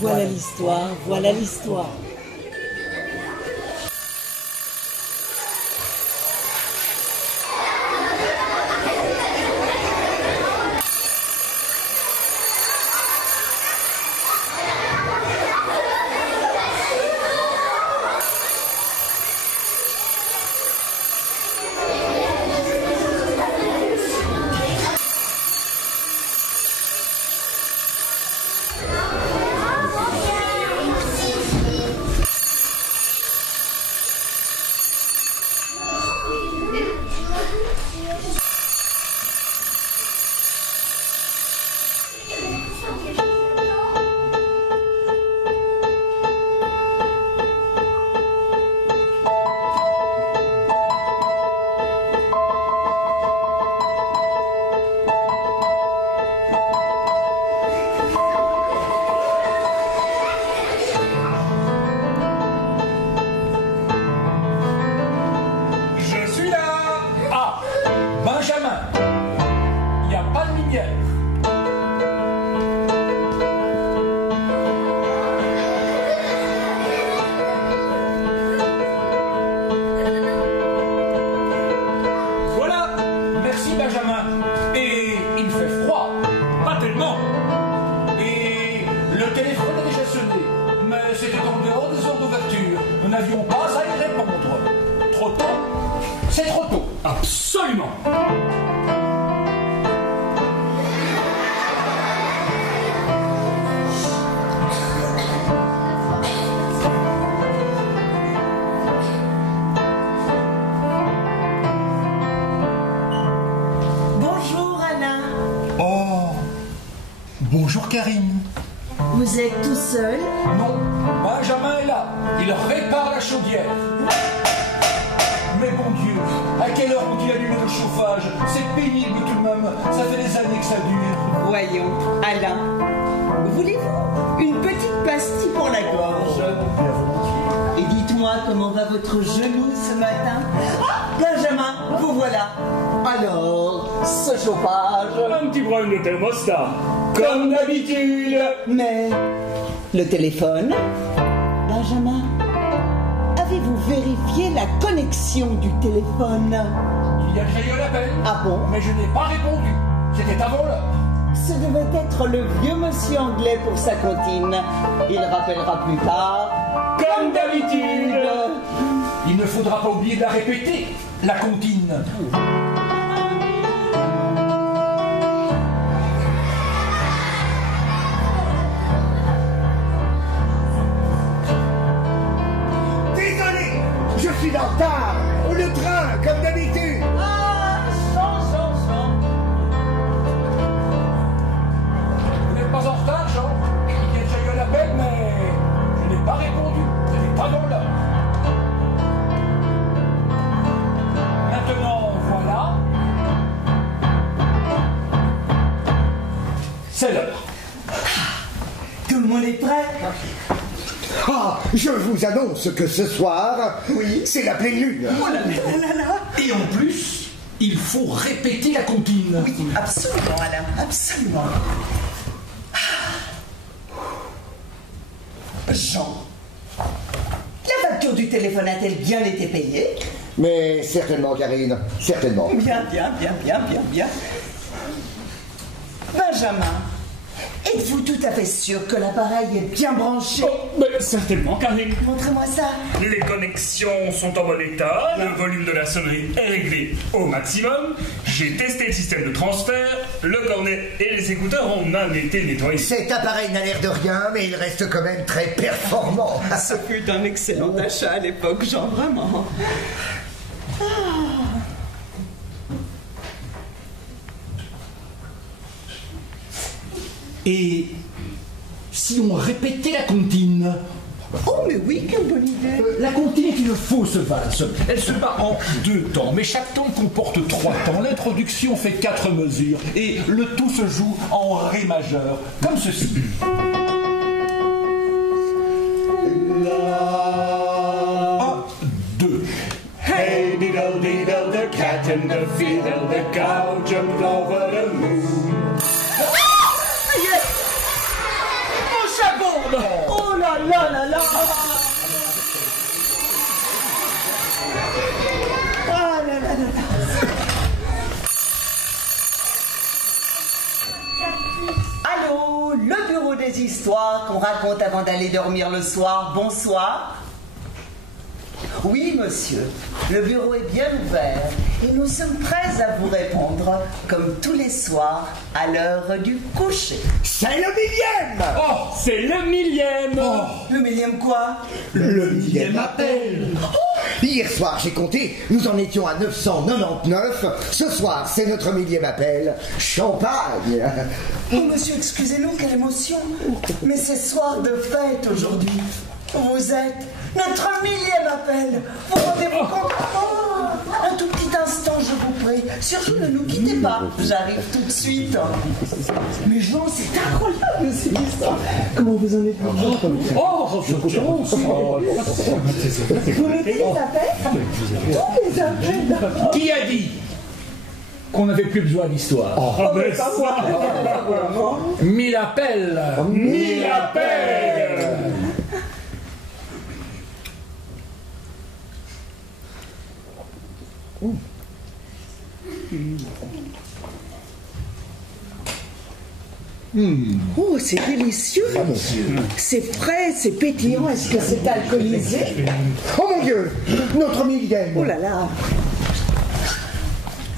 Voilà l'histoire, voilà l'histoire. Absolument. Bonjour Alain. Oh, bonjour Karine. Vous êtes tout seul? Non, Benjamin est là. Il répare la chaudière. Mais bon Dieu, à quelle heure ont-ils allumé le chauffage? C'est pénible tout de même, ça fait des années que ça dure. Voyons, Alain, voulez-vous une petite pastille pour la gorge? Bien volontiers. Et dites-moi comment va votre genou ce matin? Ah, Benjamin, vous voilà. Alors, ce chauffage? Un petit problème de thermostat, comme d'habitude. Mais le téléphone? Benjamin, avez-vous vérifié la connexion du téléphone? Il y a déjà eu un appel. Ah bon? Mais je n'ai pas répondu. C'était avant l'heure. Ce devait être le vieux monsieur anglais pour sa comptine. Il rappellera plus tard. Comme d'habitude. Il ne faudra pas oublier de la répéter, la comptine. Désolé, je suis en retard. Le train, comme d'habitude. Ah, Jean. Vous n'êtes pas en retard, Jean? Il y a déjà eu un appel, mais je n'ai pas répondu. C'était pas dans l'heure. Maintenant, voilà. C'est l'heure. Tout le monde est prêt? Ah, je vous annonce que ce soir, oui, c'est la pleine lune. Oh là là. Et en plus, il faut répéter la comptine. Oui, absolument, Alain, absolument. Jean, la facture du téléphone a-t-elle bien été payée? Mais certainement, Karine, certainement. Bien. Benjamin, êtes-vous tout à fait sûr que l'appareil est bien branché? Mais certainement, Karine. Montrez-moi ça. Les connexions sont en bon état, le volume de la sonnerie est réglé au maximum, j'ai testé le système de transfert, le cornet et les écouteurs ont même été nettoyés. Cet appareil n'a l'air de rien, mais il reste quand même très performant. Ce fut un excellent achat à l'époque, Jean, vraiment. Et si on répétait la comptine? Oh, mais oui, quelle bonne idée. La comptine est une fausse valse. Elle se bat en 2 temps, mais chaque temps comporte 3 temps. L'introduction fait 4 mesures et le tout se joue en ré majeur, comme ceci. 1, 2. Hey diddle diddle, the cat and the fiddle, the cow jumped over the moon. Mon chapeau! là là là là. Ah là là là là. Allô, le bureau des histoires qu'on raconte avant d'aller dormir le soir. Bonsoir. Oui, monsieur, le bureau est bien ouvert et nous sommes prêts à vous répondre, comme tous les soirs, à l'heure du coucher. C'est le millième. Oh, c'est le millième. Le millième quoi? Le millième appel. Hier soir, j'ai compté, nous en étions à 999. Ce soir, c'est notre millième appel. Champagne. Oh, monsieur, excusez-nous, quelle émotion. Mais c'est soir de fête aujourd'hui. Vous êtes notre millième appel. Vous rendez-vous compte? Oh, un tout petit instant, je vous prie. Surtout ne nous quittez pas. J'arrive tout de suite. Mais Jean, c'est incroyable cette histoire. Comment vous en êtes venu? Oh, je commence. Vous mettez les appels? Tous les appels. Qui a dit qu'on n'avait plus besoin d'histoire? Pas moi. 1000 appels. 1000 appels. Oh, c'est délicieux. C'est frais, c'est pétillant. Est-ce que c'est alcoolisé? Oh mon Dieu, notre millième. Oh là là.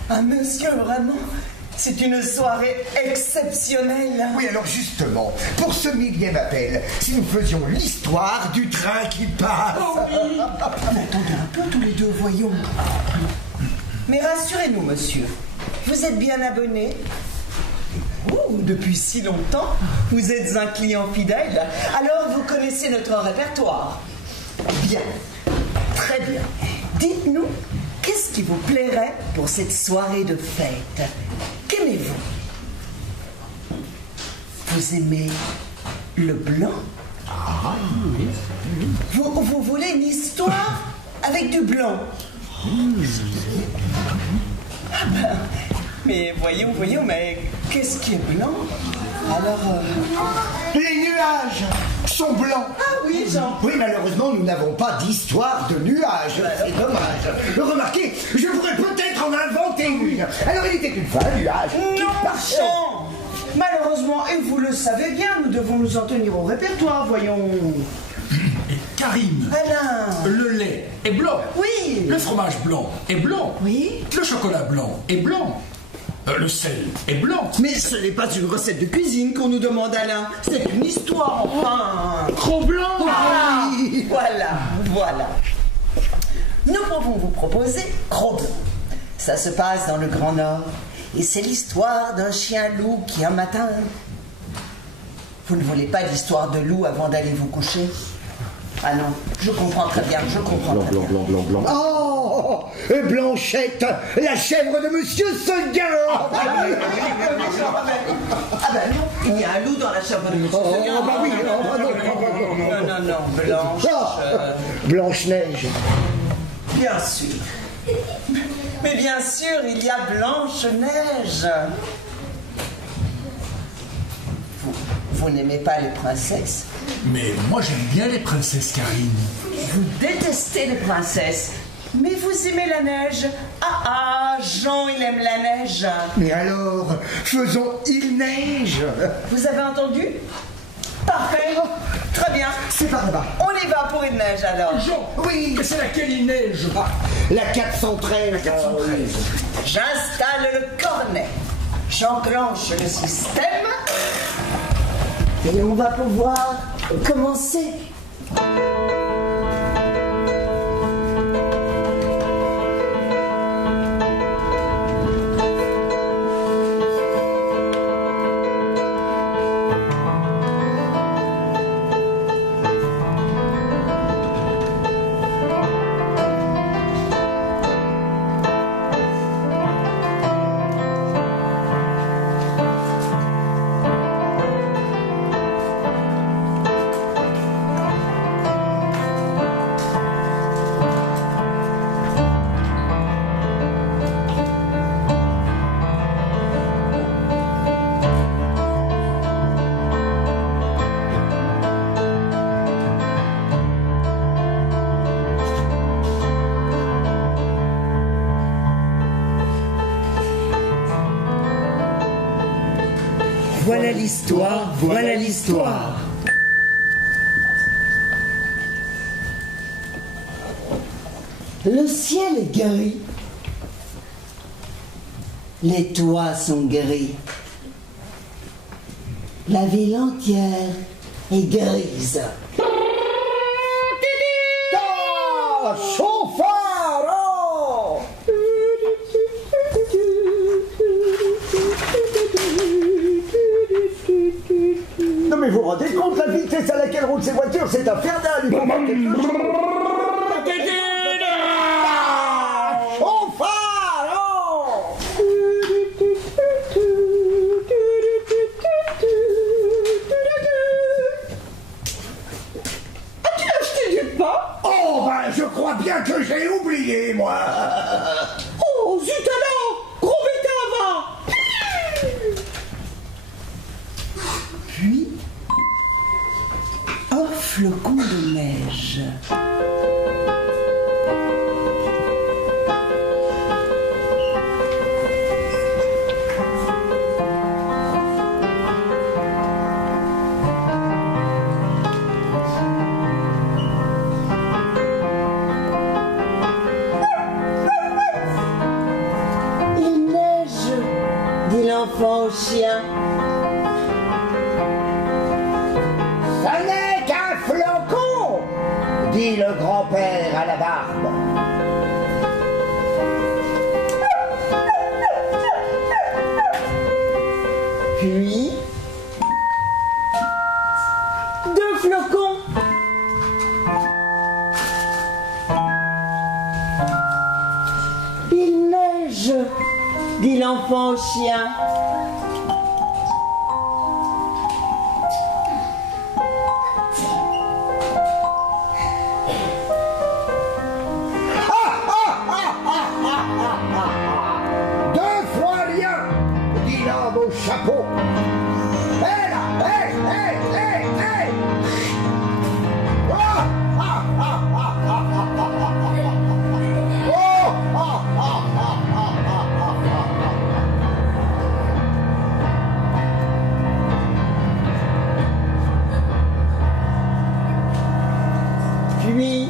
Ah, monsieur, vraiment, c'est une soirée exceptionnelle. Oui, alors justement, pour ce millième appel, si nous faisions l'histoire du train qui passe. Oh oui. Mais attendez un peu tous les deux, voyons. Mais rassurez-nous, monsieur, vous êtes bien abonné? Oh, depuis si longtemps, vous êtes un client fidèle. Alors vous connaissez notre répertoire. Bien, très bien. Dites-nous, qu'est-ce qui vous plairait pour cette soirée de fête? Qu'aimez-vous? Vous aimez le blanc? Vous voulez une histoire avec du blanc? Ah ben, mais voyons, mais qu'est-ce qui est blanc? Alors... Les nuages sont blancs. Ah oui, Jean. Oui, malheureusement, nous n'avons pas d'histoire de nuages. C'est dommage. Remarquez, je pourrais peut-être en inventer une. Alors, il était une fois un nuage. Non, Jean. Malheureusement, et vous le savez bien, nous devons nous en tenir au répertoire, voyons. Karine, Alain. le lait est blanc. Oui. Le fromage blanc est blanc. Oui. Le chocolat blanc est blanc. Le sel est blanc. Mais ce n'est pas une recette de cuisine qu'on nous demande, Alain. C'est une histoire, enfin. Trop blanc. Ah, voilà. Nous pouvons vous proposer Gros Blanc. Ça se passe dans le Grand Nord. Et c'est l'histoire d'un chien-loup qui, un matin... Vous ne voulez pas l'histoire de loup avant d'aller vous coucher? Ah non, je comprends très bien, Blanc. Oh, Blanchette, la chèvre de Monsieur Seguin. Ah ben non, il y a un loup dans la chèvre de Monsieur Seguin. Oh, bah oui, Non, Blanche. Blanche-Neige. Bien sûr. Mais bien sûr, il y a Blanche-Neige. Vous n'aimez pas les princesses? Mais moi j'aime bien les princesses, Karine. Vous détestez les princesses, mais vous aimez la neige. Ah, Jean, il aime la neige. Mais alors, faisons Il neige. Vous avez entendu? Parfait. Très bien. C'est par là-bas. On y va pour une neige alors. Jean, Oui, c'est laquelle il neige? la 413. J'installe le cornet. J'enclenche le système. Et on va pouvoir commencer. Voilà l'histoire, voilà l'histoire. Le ciel est gris. Les toits sont gris. La ville entière est grise. Ah, chauffard, oh! Non mais vous vous rendez compte la vitesse à laquelle roulent ces voitures, c'est infernal. Il faut faire quelque chose. Ah, chauffard, oh! As-tu acheté du pain? Oh ben je crois bien que j'ai oublié moi. Oh, zut alors! Gros bétava! Puis, un flocon de neige. Il neige, dit l'enfant au chien. Ça n'est qu'un flocon, dit le grand-père à la barbe. Puis, deux flocons. Il neige, dit l'enfant au chien. Deux fois rien, dit l'homme au chapeau. Hé là, hé, hé, hé, hé. Ah, ah, ah, ah, ah, ah, ah, ah, ah. Oh, ah, ah, ah, ah, ah, ah, ah. Puis,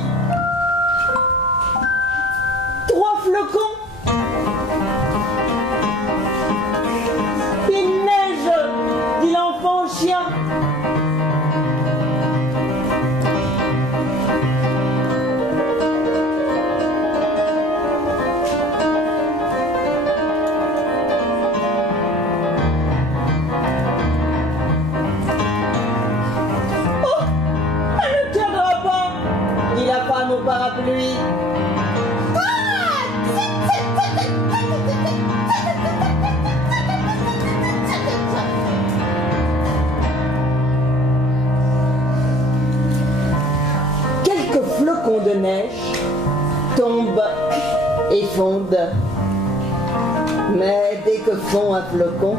trois flocons. Il neige, dit l'enfant au chien. Oh, elle ne tiendra pas, dit la femme au parapluie. Quelques flocons de neige tombent et fondent. Mais dès que fond un flocon,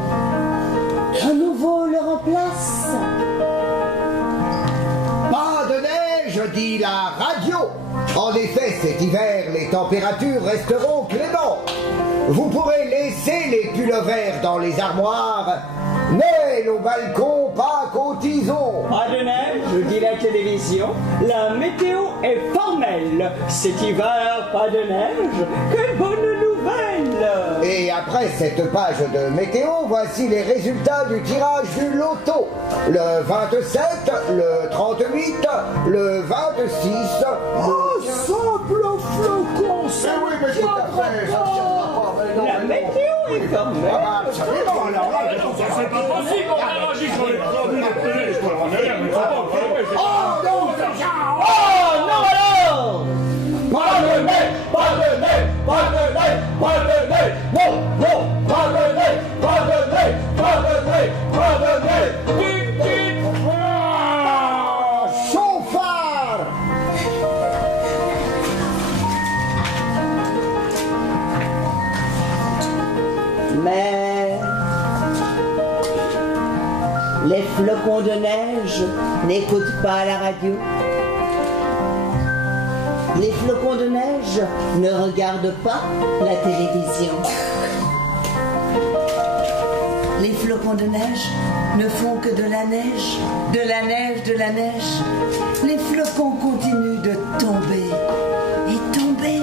un nouveau le remplace. Pas de neige, dit la radio. En effet, cet hiver, les températures resteront clémentes. Vous pourrez laisser les pulls verts dans les armoires, mais au balcon, pas qu'au tison. Pas de neige, dit la télévision. La météo est formelle. Cet hiver, pas de neige. Quelle bonne nouvelle! Et après cette page de météo, voici les résultats du tirage du loto. Le 27, le 38, le 26. Oh, simple flocon, ça oui, mais tout à fait, ça tiendra pas. La météo est formelle. Ah, absolument, alors là, C'est pas possible, on a réagi sur les produits de télé, je comprends rien, mais ça va, oh non, Oh non alors! Pas de neige, pas de neige, pas de neige, pas de neige, non, non, pas de neige, pas de neige, pas de neige, pas de neige. chauffard. Mais les flocons de neige n'écoutent pas la radio. Les flocons de neige ne regardent pas la télévision. Les flocons de neige ne font que de la neige, de la neige, de la neige. Les flocons continuent de tomber et tomber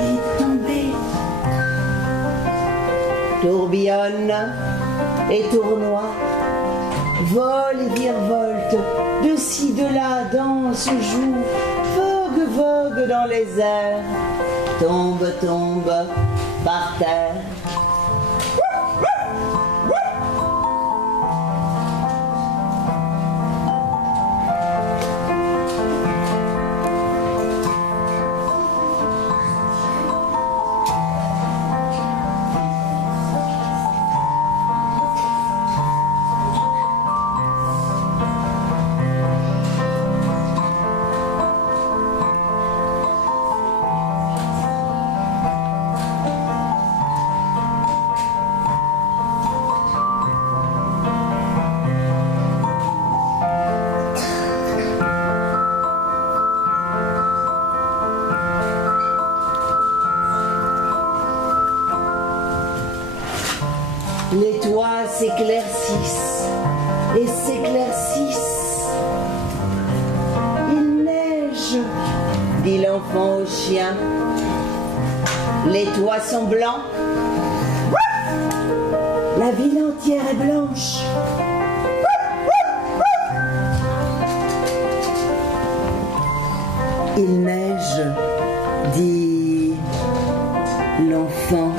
et tomber. Tourbillonne et tournoie, vole et virevolte, de ci, de là, danse, joue, vogue, vogue dans les airs, tombe, tombe par terre. Les toits s'éclaircissent et s'éclaircissent. Il neige, dit l'enfant au chien. Les toits sont blancs. La ville entière est blanche. Il neige, dit l'enfant.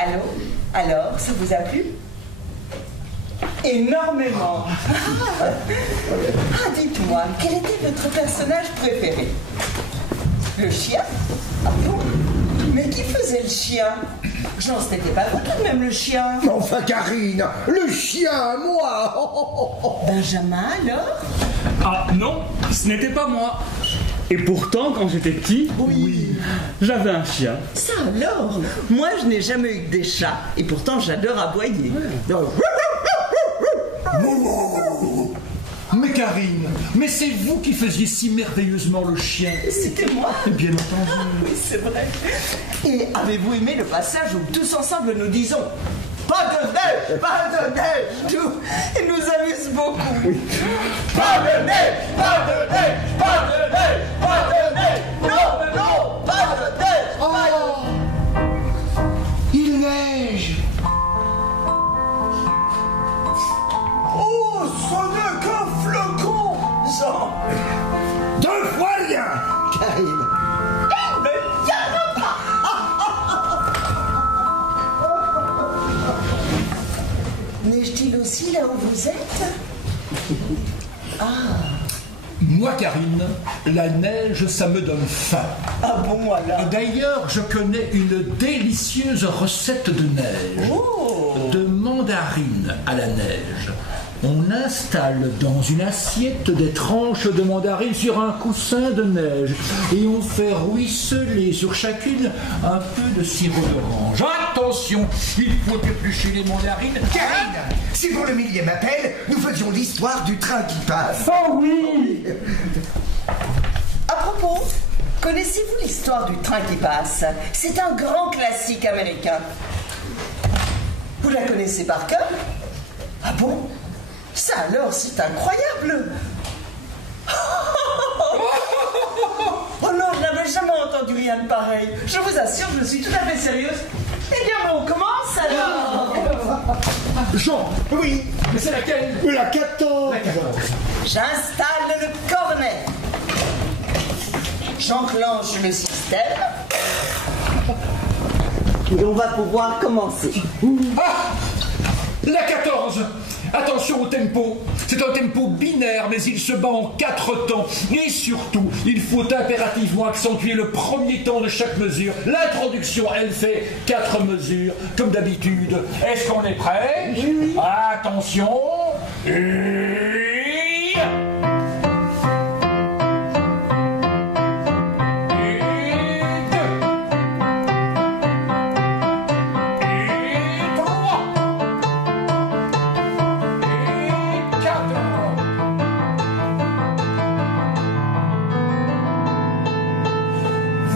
Allô? Alors, ça vous a plu? Énormément. Ah, dites-moi, quel était votre personnage préféré? Le chien? Ah bon? Mais qui faisait le chien? Jean, ce n'était pas vous tout de même le chien. Enfin, Karine, le chien, moi. Benjamin, alors? Ah non, ce n'était pas moi. Et pourtant, quand j'étais petit, oui, j'avais un chien. Ça alors? Moi, je n'ai jamais eu que des chats. Et pourtant, j'adore aboyer. Mais Karine, mais c'est vous qui faisiez si merveilleusement le chien. C'était moi. Bien entendu. Oui, c'est vrai. Et avez-vous aimé le passage où tous ensemble nous disons pas de neige, pas de neige, tout. Il nous amuse beaucoup. Pas de neige, pas de neige, pas de neige, pas de neige. Non, non, pas de neige. Oh, il neige. Oh, ce n'est qu'un flocon, Jean. 2 fois rien, Karine. Il ne tient pas. Neige-t-il aussi là où vous êtes? Moi, Karine, la neige, ça me donne faim. Ah bon, alors? D'ailleurs, je connais une délicieuse recette de neige. Oh. De mandarine à la neige. On installe dans une assiette des tranches de mandarine sur un coussin de neige et on fait ruisseler sur chacune un peu de sirop d'orange. Attention, il faut éplucher les mandarines. Karine, si pour le 1000e appel, nous faisions l'histoire du train qui passe. Oh oui! À propos, connaissez-vous l'histoire du train qui passe? C'est un grand classique américain. Vous la connaissez par cœur? Ah bon? Ça alors, c'est incroyable! Oh non, je n'avais jamais entendu rien de pareil. Je vous assure, je suis tout à fait sérieuse. Eh bien, on commence alors! Jean! Oui, Mais c'est laquelle? la 14. J'installe le cornet. J'enclenche le système. Et on va pouvoir commencer. Ah! La 14! Attention au tempo. C'est un tempo binaire, mais il se bat en 4 temps. Et surtout, il faut impérativement accentuer le premier temps de chaque mesure. L'introduction, elle fait 4 mesures, comme d'habitude. Est-ce qu'on est prêt? Oui. Attention.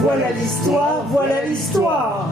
voilà l'histoire, voilà l'histoire.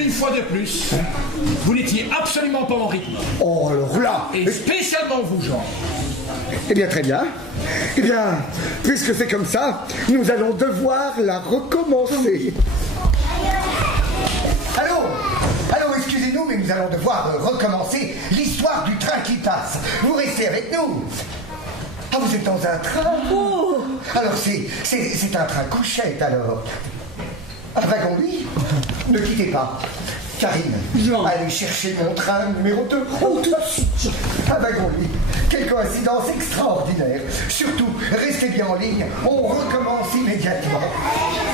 Une fois de plus, vous n'étiez absolument pas en rythme. Oh, alors là... Et spécialement vous, Jean. Eh bien, très bien. Eh bien, puisque c'est comme ça, nous allons devoir la recommencer. Allô, excusez-nous, mais nous allons devoir recommencer l'histoire du train qui passe. Vous restez avec nous. Ah, vous êtes dans un train? Oh. Alors, c'est un train couchette, alors. Un wagon-lit? Ne quittez pas. Karine, Jean. Allez chercher mon train numéro 2. Oh, tout de suite. Un wagon-lit. Quelle coïncidence extraordinaire. Surtout, restez bien en ligne. On recommence immédiatement.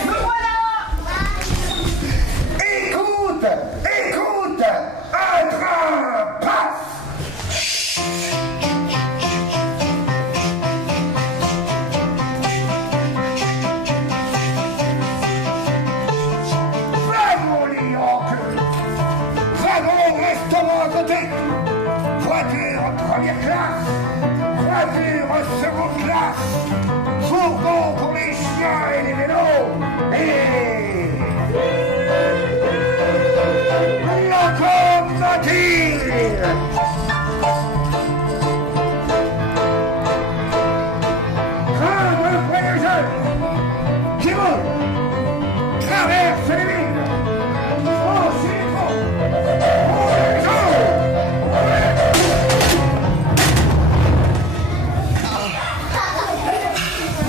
Me voilà! Écoute! Un train passe! Voiture première classe, voiture seconde classe, fourgon pour les chiens et les vélos, et locomotive. Train de voyageurs qui roule, traverse les villes, franchit les ponts.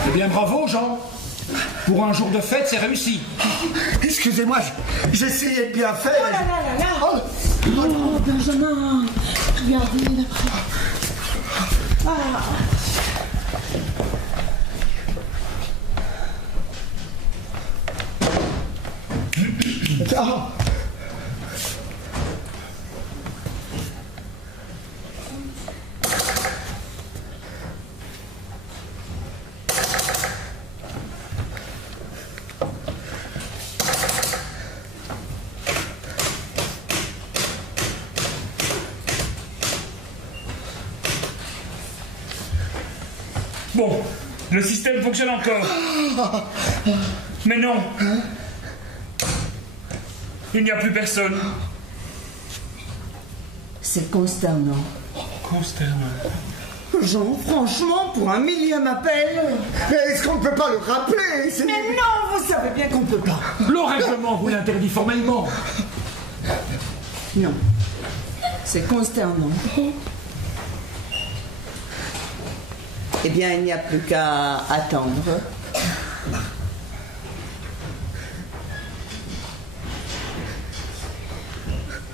Eh bien, bravo, Jean. Pour un jour de fête, c'est réussi. Excusez-moi, j'essayais de bien faire. Oh, Benjamin, regardez d'après. Bon, le système fonctionne encore. Mais non. Il n'y a plus personne. C'est consternant. Consternant. Jean, franchement, pour un millième appel... Mais est-ce qu'on ne peut pas le rappeler? Mais non, vous savez bien qu'on ne peut pas. Le règlement vous l'interdit formellement. Non. C'est consternant. Eh bien, il n'y a plus qu'à attendre.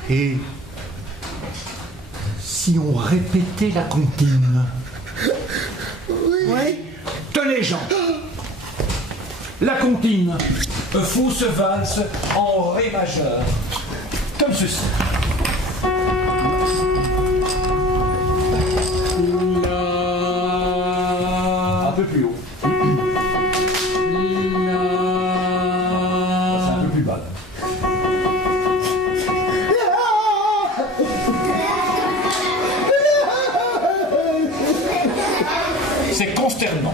Et si on répétait la comptine? Oui. Tenez, Jean. La comptine. Fausse valse en ré majeur. Comme ceci. Un peu plus haut. C'est un peu plus bas. C'est consternant.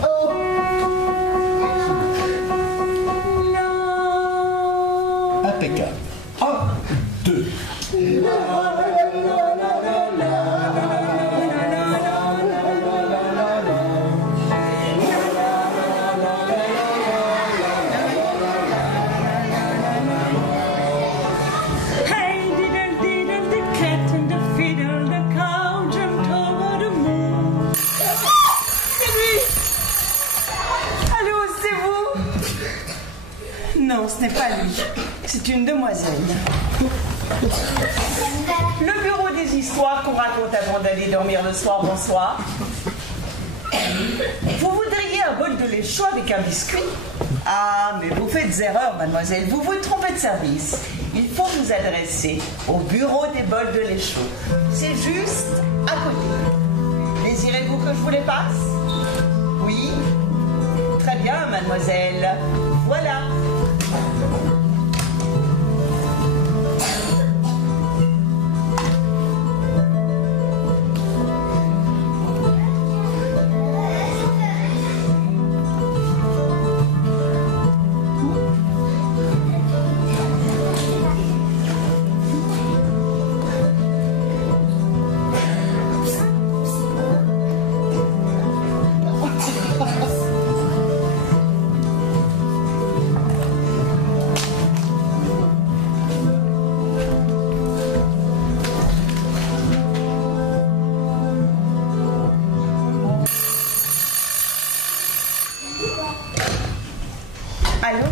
Impeccable. 1, 2. Hey, diddle, diddle, the cat and the fiddle, the cow jumped over the moon. C'est lui! Allô, c'est vous? Non, ce n'est pas lui. C'est une demoiselle. Le bureau des histoires qu'on raconte avant d'aller dormir le soir. Bonsoir. Vous voudriez un bol de lait chaud avec un biscuit? Ah, mais vous faites erreur, mademoiselle. Vous vous trompez de service. Il faut vous adresser au bureau des bols de lait chaud. C'est juste à côté. Désirez-vous que je vous les passe? Oui. Très bien, mademoiselle. Voilà. Allô?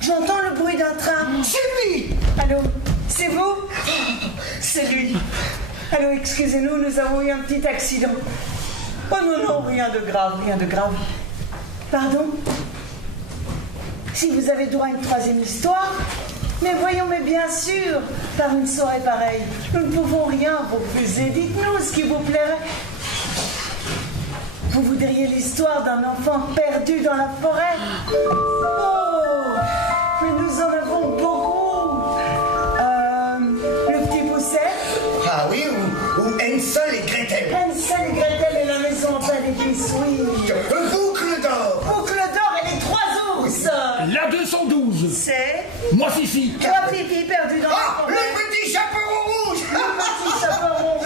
J'entends le bruit d'un train. C'est lui! Allô? C'est vous? C'est lui. Allô, excusez-nous, nous avons eu un petit accident. Oh non, non, rien de grave, rien de grave. Pardon? Si vous avez droit à une troisième histoire? Mais voyons, mais bien sûr, par une soirée pareille, nous ne pouvons rien vous refuser. Dites-nous ce qui vous plairait. Vous voudriez l'histoire d'un enfant perdu dans la forêt? Oh, mais nous en avons beaucoup. Le petit Poucet? Ah oui, ou Hansel et Gretel. Hansel et Gretel et la maison en pain d'épices, oui. Boucle d'or. Boucle d'or et les trois ours. La 212. C'est Moi, Fifi. toi, Fifi, perdu dans la Ah, forêt. le petit chaperon rouge. Le petit chaperon.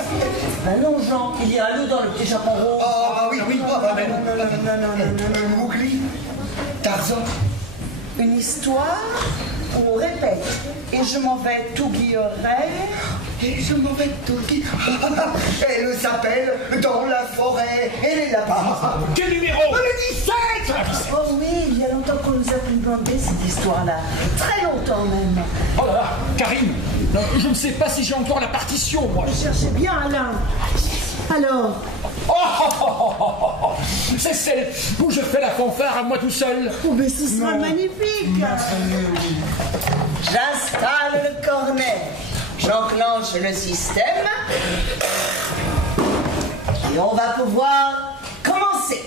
Ben non, Jean, il y a un loup dans le petit chaperon. Ah, bah oui, oui. Ah, bah, ben, non. Mowgli, Tarzan. Une histoire où on répète. Et je m'en vais tout guilleret. Et je m'en vais tout qui. Elle s'appelle Dans la forêt et les lapins. Quel numéro? Le 17. Oh oui, il y a longtemps qu'on nous a demandé cette histoire-là. Très longtemps même. Oh là là, Karine, je ne sais pas si j'ai encore la partition, moi. Cherchez bien, Alain. Alors, C'est celle où je fais la fanfare à moi tout seul. oh, mais ce sera magnifique. J'installe le cornet. J'enclenche le système. Et on va pouvoir commencer.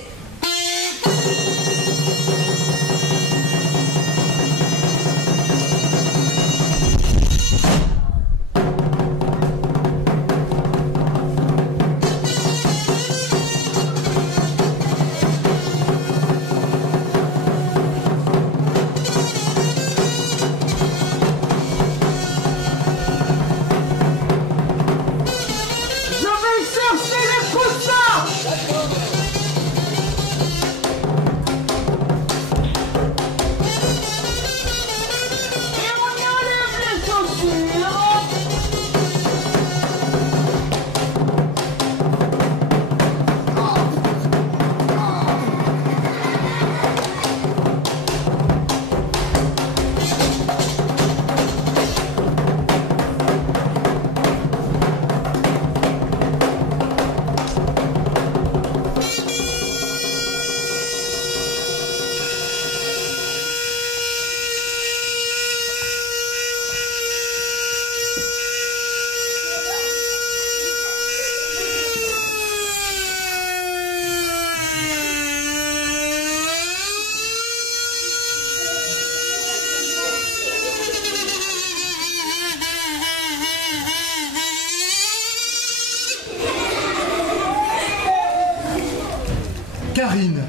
Karine.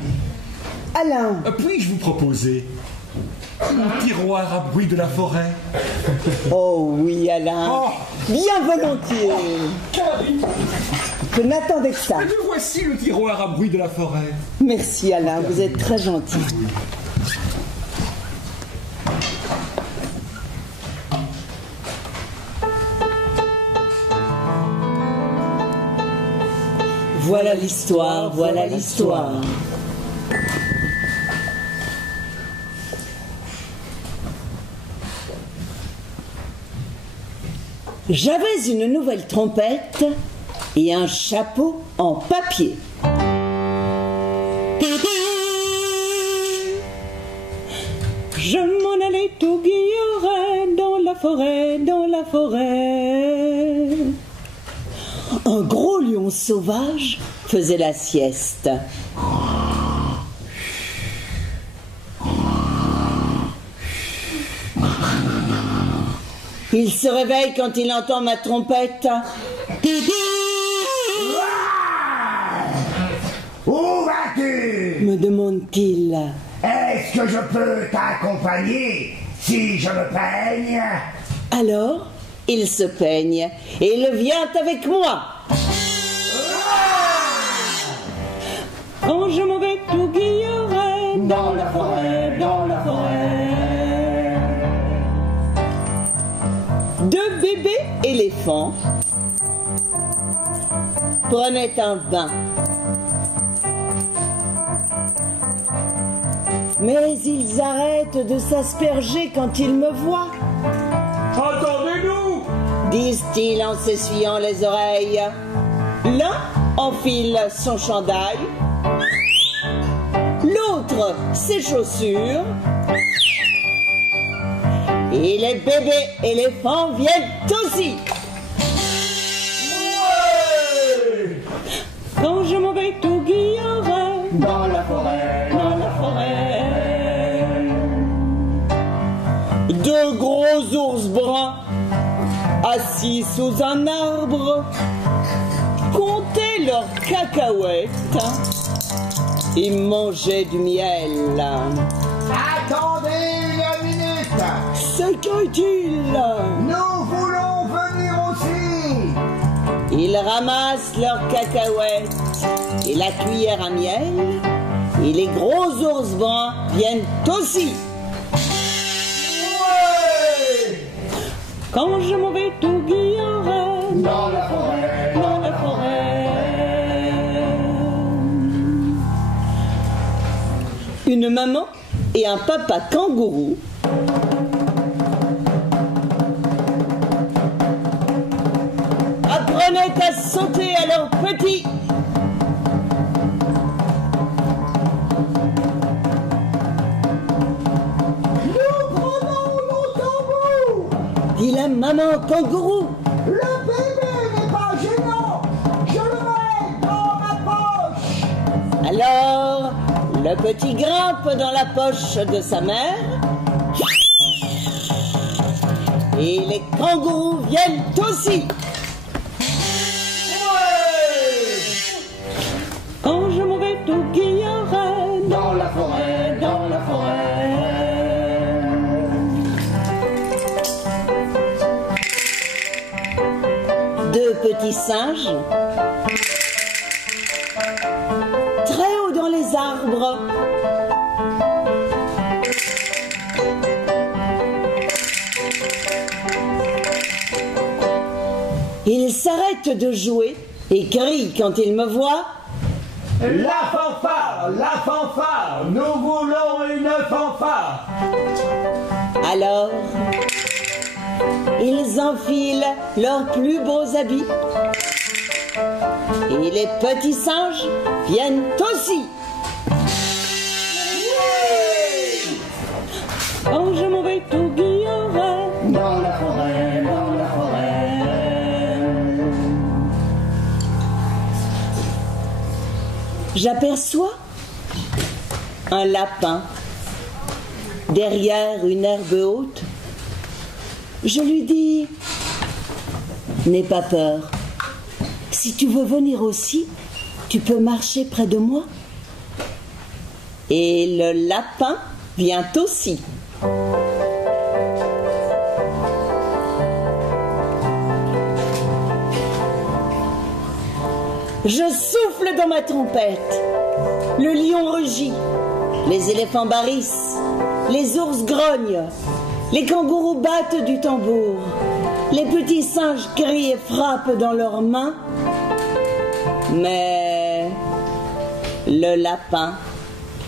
Alain. Puis-je vous proposer un tiroir à bruit de la forêt? Oh oui, Alain. Oh. Bien volontiers. Karine, Je n'attendais que ça. me voici le tiroir à bruit de la forêt. Merci, Alain. Vous êtes très gentil. Voilà l'histoire, voilà l'histoire. J'avais une nouvelle trompette et un chapeau en papier. Je m'en allais tout guilleret dans la forêt, dans la forêt. Un gros lion sauvage faisait la sieste. Il se réveille quand il entend ma trompette. Où vas-tu? Me demande-t-il. Est-ce que je peux t'accompagner si je me peigne? Alors, il se peigne et il vient avec moi. Quand je m'en vais tout guilleret dans la forêt, dans la forêt. Deux bébés éléphants prenaient un bain. Mais ils arrêtent de s'asperger quand ils me voient. Attendez-nous! Disent-ils en s'essuyant les oreilles. L'un enfile son chandail, l'autre ses chaussures, et les bébés éléphants viennent aussi. Ouais! Quand je m'en vais tout guilleret dans la forêt, dans la forêt. Deux gros ours bruns assis sous un arbre comptaient leurs cacahuètes et mangeaient du miel. Attendez une minute. C'est qu'il Nous voulons venir aussi. Ils ramassent leurs cacahuètes et la cuillère à miel, et les gros ours bruns viennent aussi. Ouais! Quand je m'en vais tout guilleret Dans la forêt, dans la forêt. Une maman et un papa kangourou apprenaient à sauter à leurs petits. Nous prenons nos tambours. Dit la maman kangourou. Le bébé n'est pas gênant. Je le mets dans ma poche. Alors, le petit grimpe dans la poche de sa mère. Et les kangourous viennent aussi. Quand je m'en vais tout guilleret dans la forêt, dans la forêt. Deux petits singes, très haut dans les arbres, ils s'arrêtent de jouer et crient quand ils me voient. La fanfare, nous voulons une fanfare. Alors, ils enfilent leurs plus beaux habits. Et les petits singes viennent aussi. Quand je m'en vais tout guilleret dans la forêt, dans la forêt. J'aperçois un lapin derrière une herbe haute. Je lui dis: n'aie pas peur. Si tu veux venir aussi, tu peux marcher près de moi. Et le lapin vient aussi. Je souffle dans ma trompette. Le lion rugit. Les éléphants barrissent. Les ours grognent. Les kangourous battent du tambour. Les petits singes crient et frappent dans leurs mains. Mais le lapin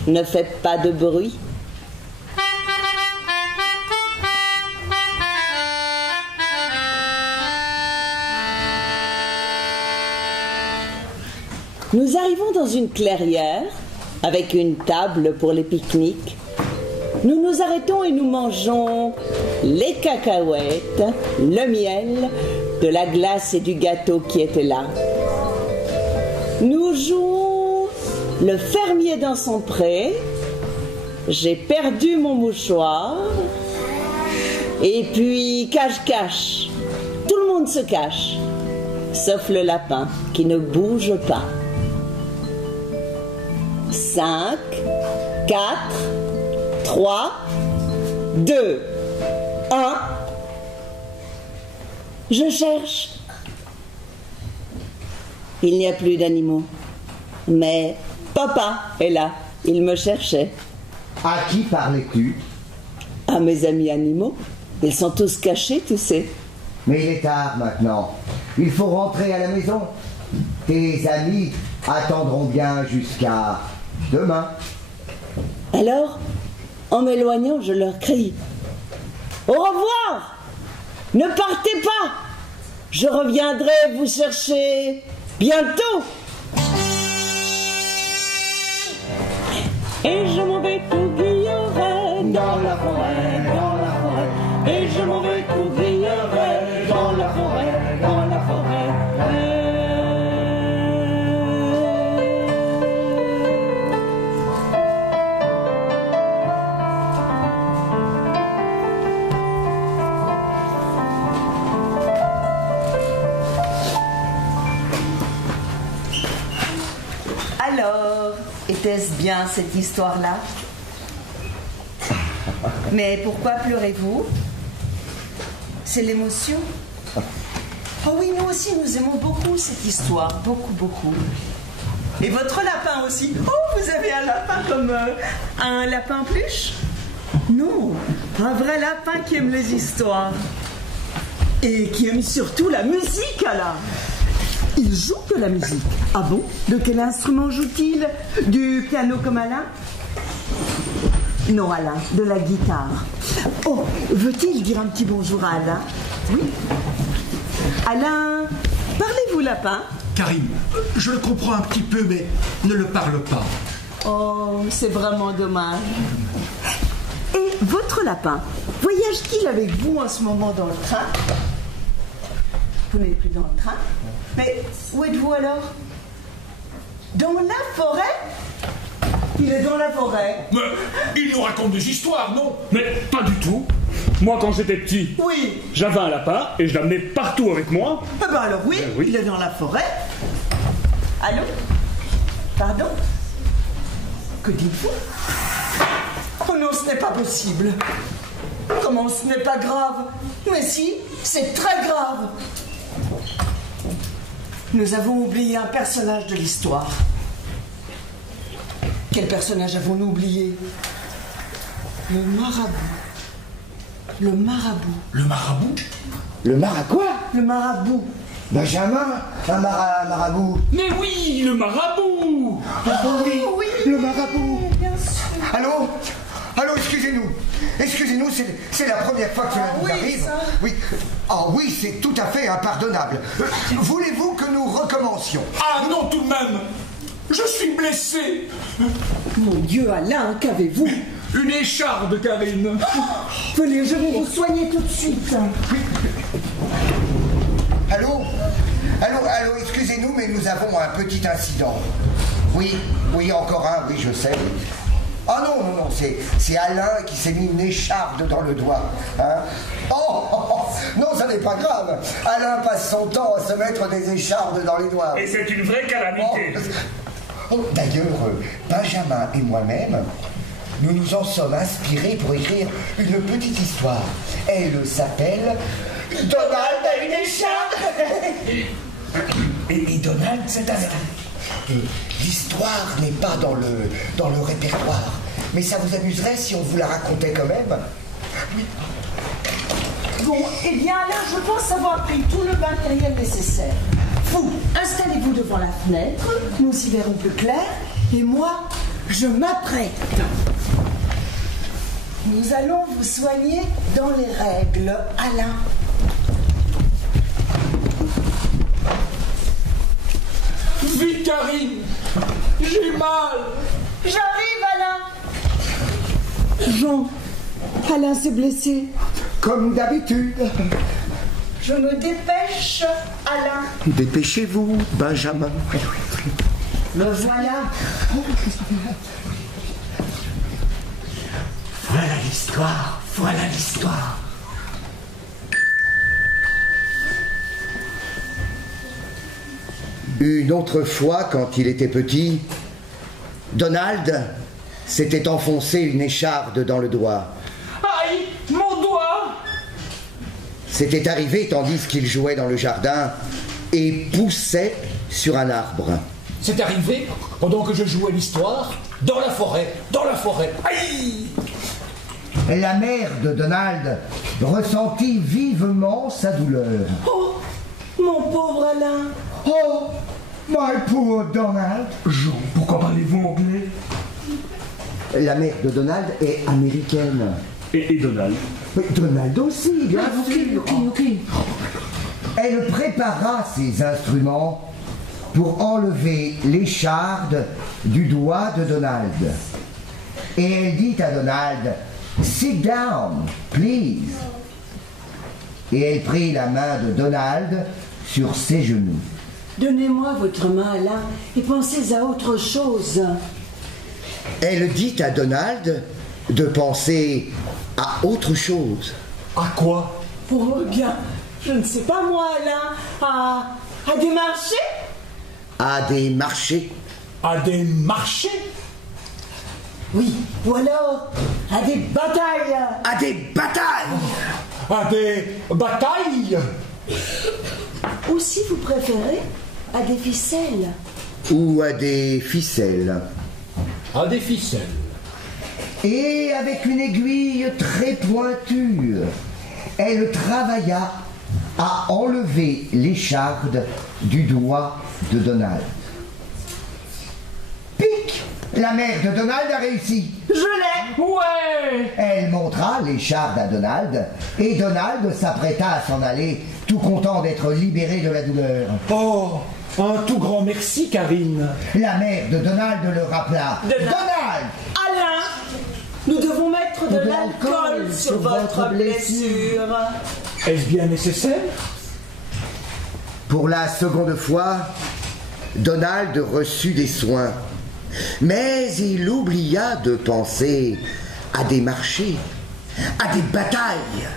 ne fait pas de bruit. Nous arrivons dans une clairière avec une table pour les pique-niques. Nous nous arrêtons et nous mangeons les cacahuètes, le miel, de la glace et du gâteau qui étaient là. Nous jouons le fermier dans son pré. J'ai perdu mon mouchoir. Et puis cache-cache. Tout le monde se cache, sauf le lapin qui ne bouge pas. 5, 4, 3, 2, 1. Je cherche. Il n'y a plus d'animaux. Mais papa est là. Il me cherchait. À qui parlais-tu? À mes amis animaux. Ils sont tous cachés, tu sais. Mais il est tard maintenant. Il faut rentrer à la maison. Tes amis attendront bien jusqu'à demain. Alors, en m'éloignant, je leur crie: au revoir! Ne partez pas! Je reviendrai vous chercher bientôt! Et je m'en vais tout guilleret dans la forêt, dans la forêt. Et je m'en vais tout guilleret dans la forêt, dans la forêt. Alors, était-ce bien cette histoire-là? Mais pourquoi pleurez-vous? C'est l'émotion. Oh oui, nous aussi, nous aimons beaucoup cette histoire. Beaucoup, beaucoup. Et votre lapin aussi. Oh, vous avez un lapin comme un lapin pluche? Non, un vrai lapin qui aime les histoires. Et qui aime surtout la musique, Alain. Il joue de la musique. Ah bon? De quel instrument joue-t-il? Du piano comme Alain? Non, Alain, de la guitare. Oh, veut-il dire un petit bonjour à Alain? Oui. Alain, parlez-vous lapin? Karine, je le comprends un petit peu, mais ne le parle pas. Oh, c'est vraiment dommage. Et votre lapin, voyage-t-il avec vous en ce moment dans le train? Vous n'êtes plus dans le train? Mais où êtes-vous alors? Dans la forêt? Il est dans la forêt. Mais il nous raconte des histoires, non? Mais pas du tout. Moi, quand j'étais petit, Oui. j'avais un lapin et je l'amenais partout avec moi. Ah ben alors oui, oui. il est dans la forêt. Allô? Pardon? Que dites-vous? Oh non, ce n'est pas possible. Comment ce n'est pas grave? Mais si, c'est très grave. Nous avons oublié un personnage de l'histoire. Quel personnage avons-nous oublié? Le marabout. Le marabout. Le marabout? Le quoi? Le marabout. Benjamin, un marabout. Mais oui, le marabout! Oui, le marabout. Bien sûr. Allô? Allô, excusez-nous. Excusez-nous, c'est la première fois que cela nous oui, arrive. ça. Oui. Ah oui, c'est tout à fait impardonnable. Voulez-vous que nous recommencions? Ah non, tout de même! Je suis blessé! Mon Dieu, Alain, qu'avez-vous? Une écharde, Karine! Venez, je vais vous soigner tout de suite. Allô? Allô, excusez-nous, mais nous avons un petit incident. Oui, encore un, oui, je sais. Ah non, c'est Alain qui s'est mis une écharde dans le doigt. Hein? Oh, non, ça n'est pas grave. Alain passe son temps à se mettre des échardes dans les doigts. Et c'est une vraie calamité. Oh, d'ailleurs, Benjamin et moi-même, nous nous en sommes inspirés pour écrire une petite histoire. Elle s'appelle Donald a une écharpe. Et Donald, c'est un... L'histoire n'est pas dans le répertoire, mais ça vous amuserait si on vous la racontait quand même? Oui. Bon, eh bien là, je pense avoir pris tout le matériel nécessaire. Vous, installez-vous devant la fenêtre, nous y verrons plus clair, et moi, je m'apprête. Nous allons vous soigner dans les règles, Alain. Vite, Karine! J'ai mal! J'arrive, Alain. Jean, Alain s'est blessé. Comme d'habitude. Je me dépêche, Alain. Dépêchez-vous, Benjamin. Me voilà. Voilà l'histoire, voilà l'histoire. Une autre fois, quand il était petit, Donald s'était enfoncé une écharde dans le doigt. Aïe, mon doigt! C'était arrivé tandis qu'il jouait dans le jardin et poussait sur un arbre. C'est arrivé pendant que je jouais l'histoire, dans la forêt, Aïe! La mère de Donald ressentit vivement sa douleur. Oh, mon pauvre Alain. Oh, my poor Donald. Jean, pourquoi parlez-vous anglais? La mère de Donald est américaine. Et Donald? Mais Donald aussi, bien sûr. Ok. Elle prépara ses instruments pour enlever l'écharde du doigt de Donald. Et elle dit à Donald, « Sit down, please. » Et elle prit la main de Donald sur ses genoux. Donnez-moi votre main, Alain, et pensez à autre chose. Elle dit à Donald de penser à autre chose. À quoi? Oh, bien, je ne sais pas moi, Alain, à des marchés? À des marchés. À des marchés? Oui, ou alors à des batailles. À des batailles. À des batailles? Ou si vous préférez, à des ficelles. Ou à des ficelles. À des ficelles. Et avec une aiguille très pointue, elle travailla à enlever l'écharde du doigt de Donald. Pic! La mère de Donald a réussi. Je l'ai. Ouais! Elle montra l'écharde à Donald et Donald s'apprêta à s'en aller, tout content d'être libéré de la douleur. Oh, un tout grand merci, Karine. La mère de Donald le rappela. Donald! Alain, nous devons mettre de l'alcool sur votre blessure. Est-ce bien nécessaire? Pour la seconde fois, Donald reçut des soins. Mais il oublia de penser à des marchés, à des batailles,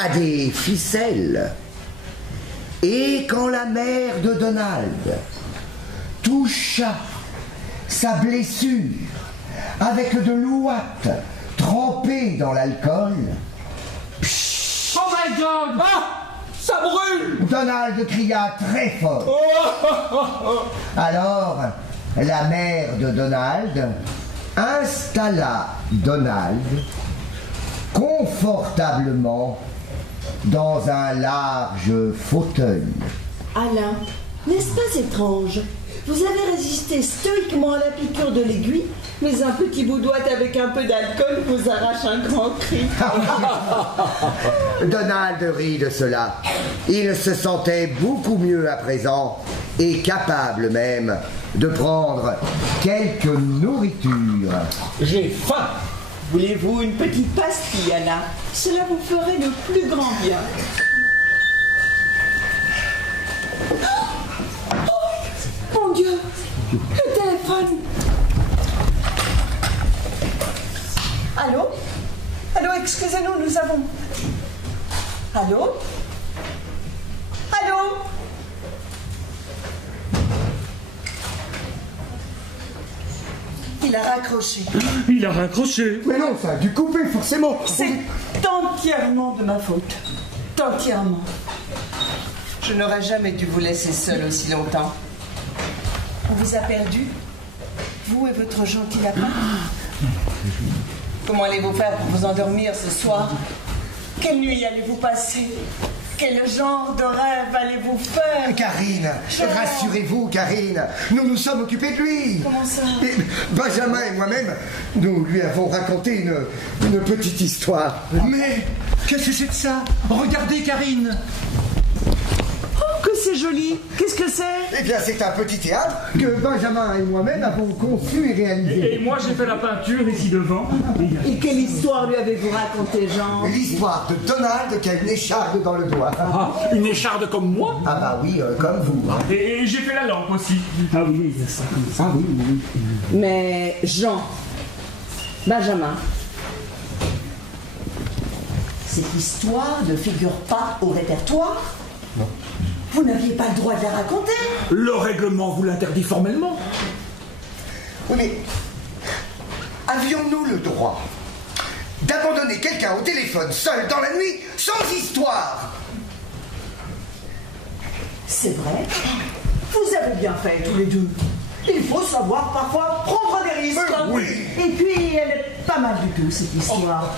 à des ficelles. Et quand la mère de Donald toucha sa blessure avec de l'ouate trempée dans l'alcool, Oh my God! Ah! Ça brûle! Donald cria très fort. Alors, la mère de Donald installa Donald confortablement dans un large fauteuil. Alain, n'est-ce pas étrange? Vous avez résisté stoïquement à la piqûre de l'aiguille, mais un petit bout d'ouate avec un peu d'alcool vous arrache un grand cri. Donald rit de cela. Il se sentait beaucoup mieux à présent et capable même de prendre quelque nourriture. J'ai faim. Voulez-vous une petite pastille, Alain? Cela vous ferait le plus grand bien. Mon Dieu, le téléphone. Allô? Allô, excusez-nous, nous avons... Allô? Allô? Il a raccroché. Il a raccroché. Mais non, ça a dû couper, forcément. C'est entièrement de ma faute. Entièrement. Je n'aurais jamais dû vous laisser seul aussi longtemps. On vous a perdu, vous et votre gentil lapin. Comment allez-vous faire pour vous endormir ce soir? Quelle nuit allez-vous passer? Quel genre de rêve allez-vous faire? Karine, rassurez-vous, Karine, nous nous sommes occupés de lui. Comment ça? Et Benjamin et moi-même, nous lui avons raconté une petite histoire. Mais qu'est-ce que c'est de ça? Regardez, Karine. Oh, que c'est joli! Qu'est-ce que c'est? Eh bien, c'est un petit théâtre que Benjamin et moi-même avons conçu et réalisé. Et moi, j'ai fait la peinture ici devant. Et quelle histoire lui avez-vous raconté, Jean? L'histoire de Donald qui a une écharde dans le doigt. Ah, une écharde comme moi? Ah bah oui, comme vous. Et j'ai fait la lampe aussi. Ah oui, c'est ça. Ah oui, oui. Mais Jean, Benjamin, Cette histoire ne figure pas au répertoire? Non. Vous n'aviez pas le droit de la raconter? Le règlement vous l'interdit formellement. Oui, mais avions-nous le droit d'abandonner quelqu'un au téléphone seul dans la nuit sans histoire? C'est vrai. Vous avez bien fait tous les deux. Il faut savoir parfois prendre des risques. Oui. Et puis, elle est pas mal du tout, cette histoire.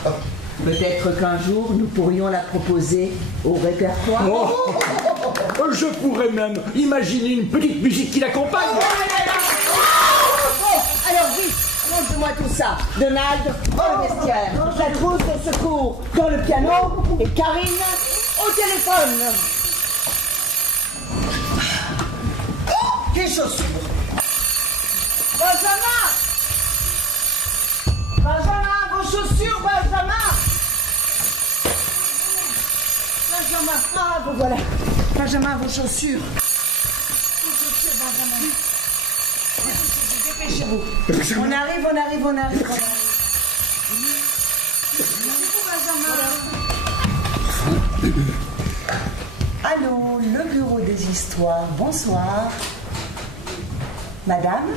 peut-être qu'un jour nous pourrions la proposer au répertoire. Je pourrais même imaginer une petite musique qui l'accompagne. Alors vite, montre-moi tout ça. Donald, dans le vestiaire. La trousse de secours dans le piano et Karine au téléphone. Les chaussures. Benjamin! Benjamin, vos chaussures, Benjamin! Benjamin, ah, vous voilà. Benjamin, vos chaussures. Vos chaussures, Benjamin. Dépêchez-vous. On arrive. Dépêchez-vous, Benjamin. Allô, le bureau des histoires. Bonsoir. Madame?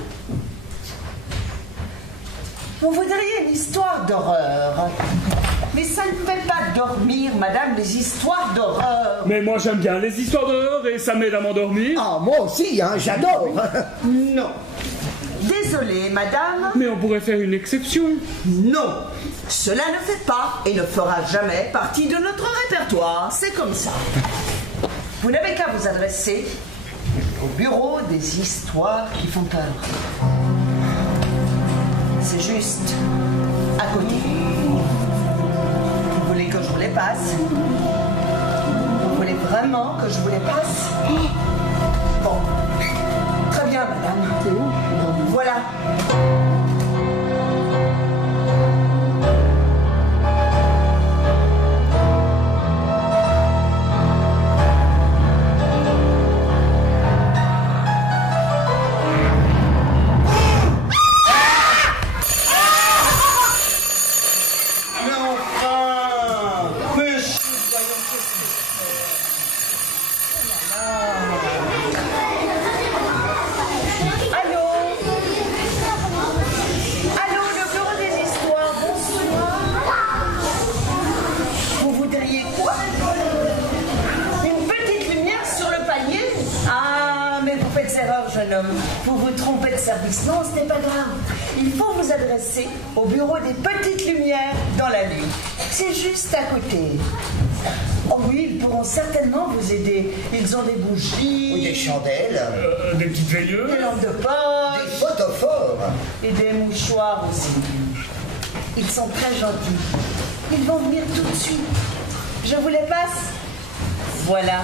Vous voudriez une histoire d'horreur. Mais ça ne fait pas dormir, madame, les histoires d'horreur. Mais moi j'aime bien les histoires d'horreur et ça m'aide à m'endormir. Ah, moi aussi, hein, j'adore. Non. Désolée, madame. Mais on pourrait faire une exception. Non. Cela ne fait pas et ne fera jamais partie de notre répertoire. C'est comme ça. Vous n'avez qu'à vous adresser au bureau des histoires qui font peur. C'est juste à côté. Vous voulez que je vous les passe? Vous voulez vraiment que je vous les passe? Bon. Très bien, madame. C'est où? Voilà. Vous vous trompez de service. Non, ce n'est pas grave. Il faut vous adresser au bureau des petites lumières dans la nuit. C'est juste à côté. Oh oui, ils pourront certainement vous aider. Ils ont des bougies. Oui, des chandelles. Des petites veilleuses. Des lampes de poche. Des photophores. Et des mouchoirs aussi. Ils sont très gentils. Ils vont venir tout de suite. Je vous les passe. Voilà.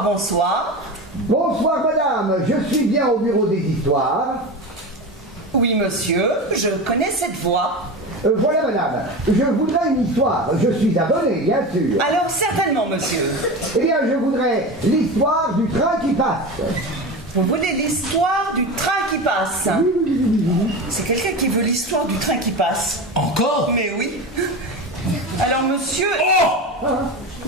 Bonsoir, bonsoir. Bonsoir, madame. Je suis bien au bureau des histoires. Oui, monsieur, je connais cette voix. Voilà, madame. Je voudrais une histoire. Je suis abonné, bien sûr. Alors, certainement, monsieur. Eh bien, je voudrais l'histoire du train qui passe. Vous voulez l'histoire du train qui passe? C'est quelqu'un qui veut l'histoire du train qui passe. Encore? Mais oui. Alors, monsieur... Oh!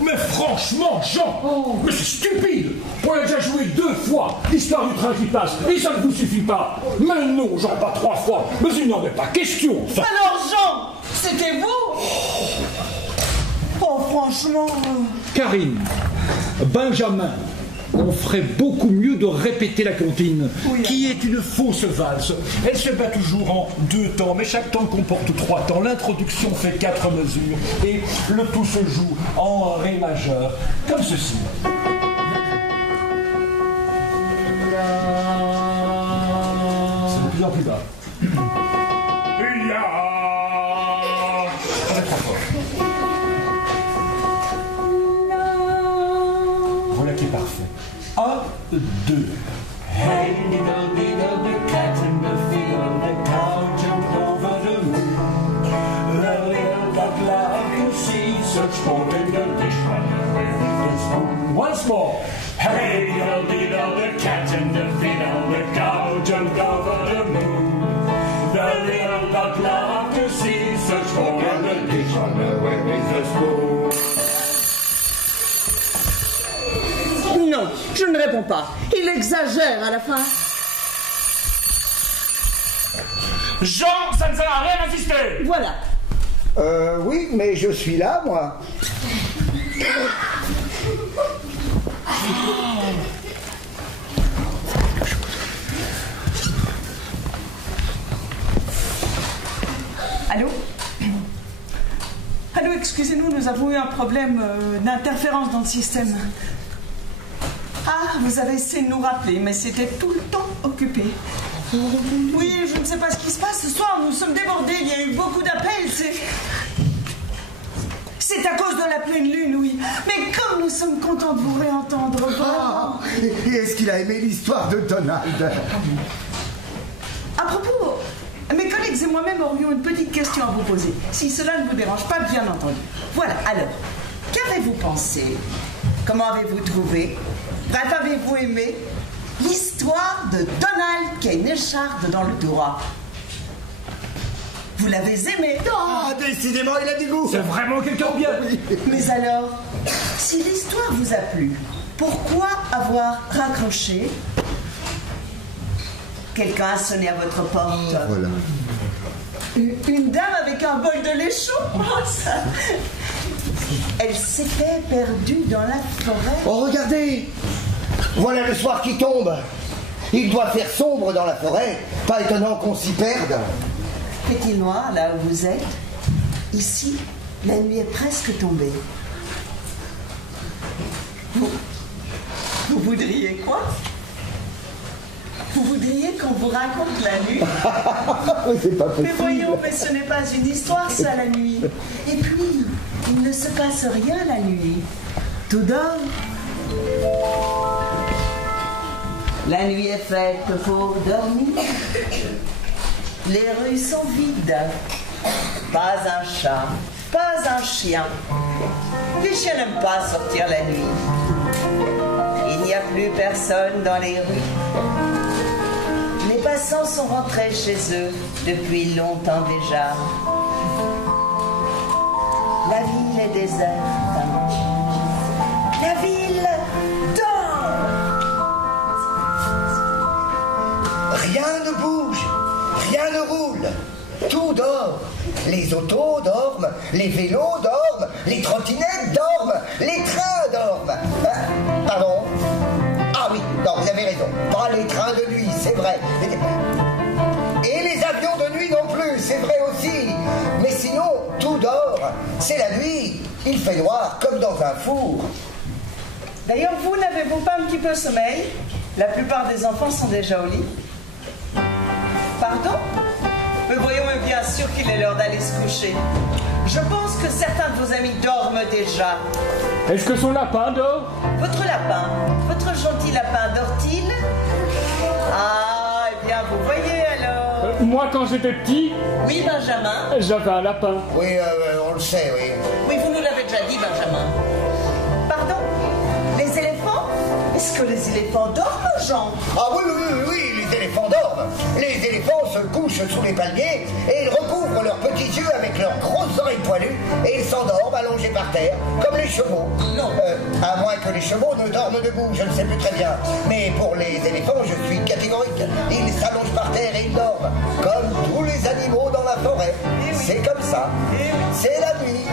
Mais franchement, Jean, mais c'est stupide. On a déjà joué 2 fois l'histoire du train qui passe, et ça ne vous suffit pas. Mais non, Jean, pas 3 fois. Mais il n'en est pas question. Enfin... Alors, Jean, c'était vous? Oh, franchement... Karine, Benjamin, on ferait beaucoup mieux de répéter la comptine, qui est une fausse valse. Elle se bat toujours en 2 temps, mais chaque temps comporte 3 temps. L'introduction fait 4 mesures, et le tout se joue en ré majeur, comme ceci. C'est de plus en plus bas. Très fort. Voilà qui est parfait. 1, 2. Hey, diddle, diddle, the cat in the field, the cow jumped over the moon. The little duck loved to see such sport in the dishwasher with the spoon. Once more. Hey, diddle, diddle, the cat in the field, the cow jumped over the moon. The little duck loved to see such sport in the dishwasher with the spoon. Non, je ne réponds pas. Il exagère à la fin. Jean, ça ne sert à rien d'insister. Voilà. Oui, mais je suis là, moi. Allô? Allô, excusez-nous, nous avons eu un problème d'interférence dans le système. Ah, vous avez essayé de nous rappeler, mais c'était tout le temps occupé. Oui, je ne sais pas ce qui se passe ce soir, nous sommes débordés, il y a eu beaucoup d'appels, c'est à cause de la pleine lune, oui. Mais comme nous sommes contents de vous réentendre, vraiment. Et est-ce qu'il a aimé l'histoire de Donald? À propos, mes collègues et moi-même aurions une petite question à vous poser, si cela ne vous dérange pas, bien entendu. Voilà, alors, qu'avez-vous pensé? Comment avez-vous trouvé? Bref, avez-vous aimé l'histoire de Donald qui a une écharpe dans le droit? Vous l'avez aimé? Ah, décidément, il a du goût. C'est vraiment quelqu'un de bien. Mais alors, si l'histoire vous a plu, pourquoi avoir raccroché? Quelqu'un a sonné à votre porte. Voilà. Une dame avec un bol de lait chaud? Oh, ça... Elle s'était perdue dans la forêt. Oh, regardez! Voilà le soir qui tombe. Il doit faire sombre dans la forêt. Pas étonnant qu'on s'y perde. Fait-il noir là où vous êtes? Ici, la nuit est presque tombée. Vous voudriez quoi? Vous voudriez qu'on vous raconte la nuit? C'est pas possible. Mais voyons, mais ce n'est pas une histoire, ça, la nuit. Et puis, il ne se passe rien la nuit. Tout dort. La nuit est faite pour dormir. Les rues sont vides. Pas un chat, pas un chien. Les chiens n'aiment pas sortir la nuit. Il n'y a plus personne dans les rues. Les passants sont rentrés chez eux depuis longtemps déjà. La ville est déserte. La ville dort. Rien ne bouge, rien ne roule. Tout dort. Les autos dorment, les vélos dorment, les trottinettes dorment, les trains dorment. Pardon? Ah oui, non, vous avez raison. Pas les trains de nuit, c'est vrai. Et les avions de nuit non plus, c'est vrai aussi. Mais sinon, tout dort. C'est la nuit. Il fait noir comme dans un four. D'ailleurs, vous n'avez-vous pas un petit peu sommeil? La plupart des enfants sont déjà au lit. Pardon? Mais voyons, bien sûr qu'il est l'heure d'aller se coucher. Je pense que certains de vos amis dorment déjà. Est-ce que son lapin dort? Votre lapin, votre gentil lapin dort-il? Ah, eh bien, vous voyez alors. Moi, quand j'étais petit, Oui, Benjamin. j'avais un lapin. Oui, on le sait, oui. Oui, vous nous l'avez déjà dit, Benjamin. Pardon? Les éléphants? Est-ce que les éléphants dorment, Jean? Ah oui, les éléphants dorment. Les éléphants se couchent sous les palmiers et ils recouvrent leurs petits yeux avec leurs grosses oreilles poilues et ils s'endorment allongés par terre, comme les chevaux. Non. À moins que les chevaux ne dorment debout, je ne sais plus très bien. Mais pour les éléphants, je suis catégorique. Ils s'allongent par terre et ils dorment, comme tous les animaux dans la forêt. C'est comme ça. C'est la nuit.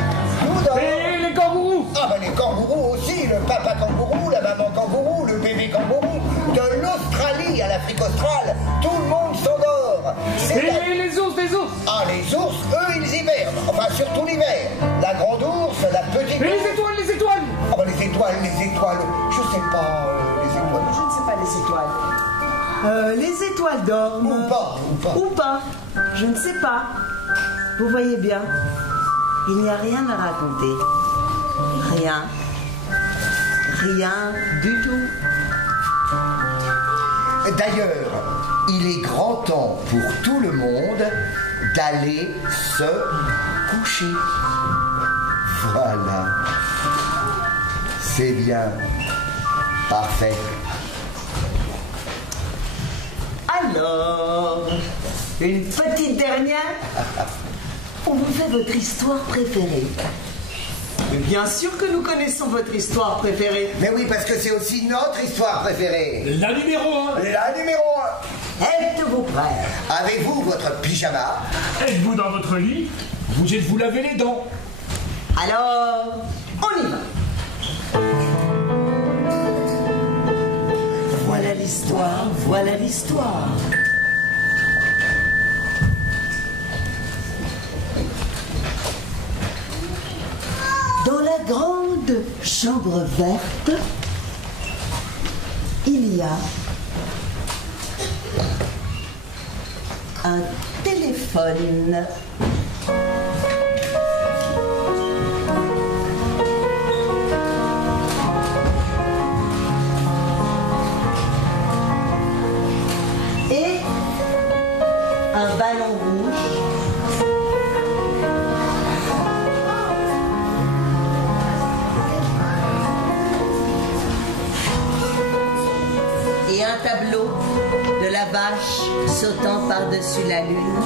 Nous dormons. Et les kangourous? Ah ben les kangourous aussi, le papa kangourou, la maman kangourou, le bébé kangourou, de l'Australie à l'Afrique australe, tout le monde s'endort. Et les ours, les ours? Ah les ours, eux ils hibernent, enfin surtout l'hiver. La grande ours, la petite Et ours. les étoiles, les étoiles? Ah ben les étoiles, je sais pas, les étoiles. Je ne sais pas les étoiles. Les étoiles dorment. Ou pas. Je ne sais pas. Vous voyez bien, il n'y a rien à raconter. Rien. Rien du tout. D'ailleurs, il est grand temps pour tout le monde d'aller se coucher. Voilà. C'est bien. Parfait. Alors, une petite dernière. On vous fait votre histoire préférée. Mais bien sûr que nous connaissons votre histoire préférée. Mais oui, parce que c'est aussi notre histoire préférée. La numéro 1. La numéro 1. Êtes-vous prêts? Avez-vous votre pyjama? Êtes-vous dans votre lit? Vous êtes-vous lavé les dents? Alors, on y va. Voilà l'histoire, voilà l'histoire. Dans la grande chambre verte, il y a un téléphone. Et un ballon rouge. Et un tableau de la vache sautant par-dessus la lune.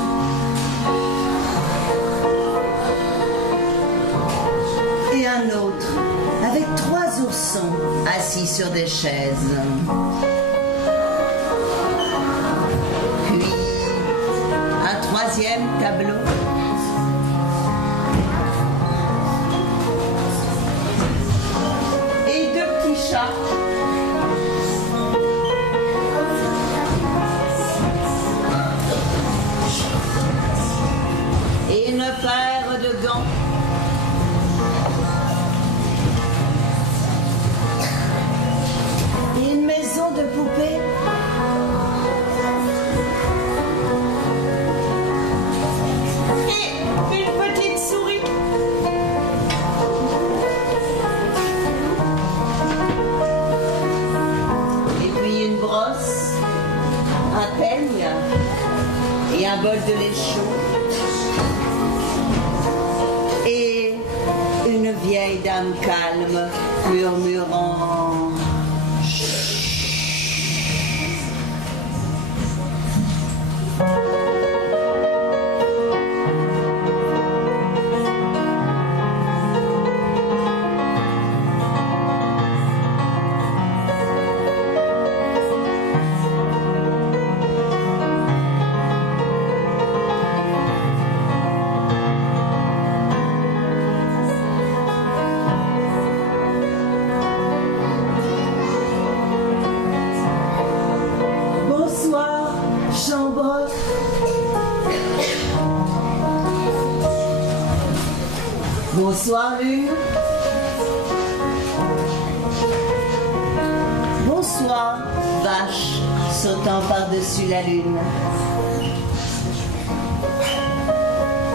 Et un autre avec 3 oursons assis sur des chaises. Puis un 3e tableau. Et 2 petits chats. Et une paire de gants. Et une maison de poupées. Et une petite souris. Et puis une brosse, un peigne et un bol de lait chaud. Et une vieille dame calme murmurant. Bonsoir, chambre. Bonsoir, lune. Bonsoir, vache sautant par-dessus la lune.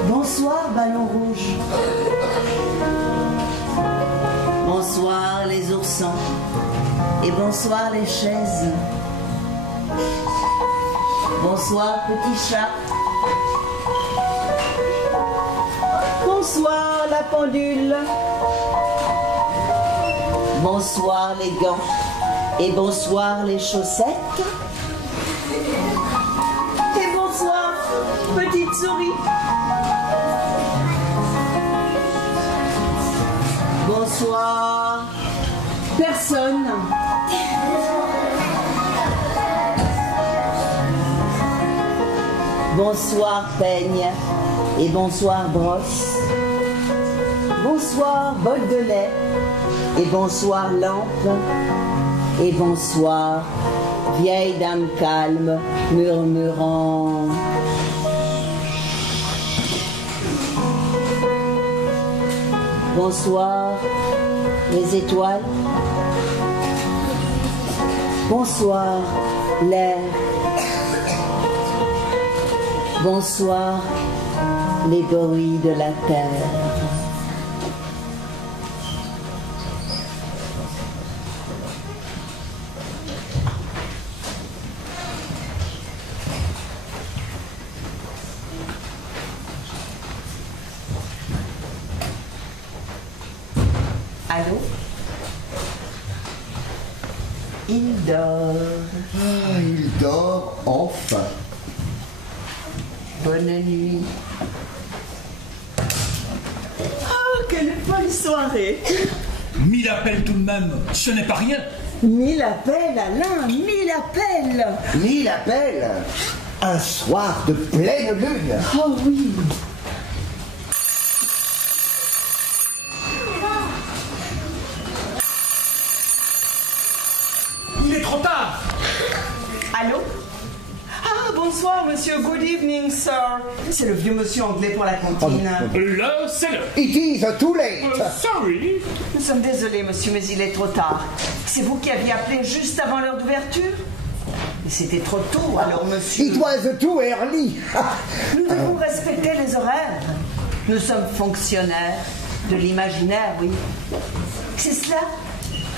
Bonsoir, ballon rouge. Bonsoir, les oursons. Et bonsoir, les chaises. Bonsoir, petit chat. Bonsoir, la pendule. Bonsoir, les gants. Et bonsoir, les chaussettes. Et bonsoir, petite souris. Bonsoir, personne. Bonsoir, peigne. Et bonsoir, brosse. Bonsoir, bol de lait. Et bonsoir, lampe. Et bonsoir, vieille dame calme, murmurant. Bonsoir, les étoiles. Bonsoir, l'air. Bonsoir, les bruits de la terre. Allô? Il dort. Ah, il dort enfin. Bonne nuit. Oh, quelle bonne soirée! 1000 appels tout de même, ce n'est pas rien. 1000 appels, Alain, 1000 appels! 1000 appels. Un soir de pleine lune. Oh oui! Il est trop tard. Allô? Ah, bonsoir, monsieur. Good evening, sir. C'est le vieux monsieur anglais pour la cantine. Là, c'est l'heure. It is too late. Sorry. Nous sommes désolés, monsieur, mais il est trop tard. C'est vous qui aviez appelé juste avant l'heure d'ouverture? Mais c'était trop tôt, alors, monsieur. It was too early. Nous devons respecter les horaires. Nous sommes fonctionnaires de l'imaginaire, oui. C'est cela.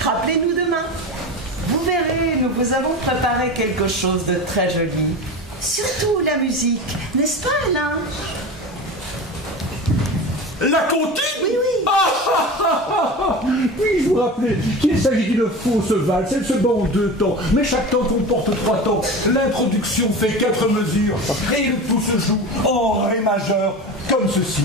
Rappelez-nous demain. Vous verrez, nous vous avons préparé quelque chose de très joli. Surtout la musique, n'est-ce pas, Alain? La comptine? Oui, oui. Puis-je vous rappeler qu'il s'agit d'une fausse valse, elle se bat en 2 temps, mais chaque temps comporte 3 temps. L'introduction fait 4 mesures, et le tout se joue en ré majeur, comme ceci.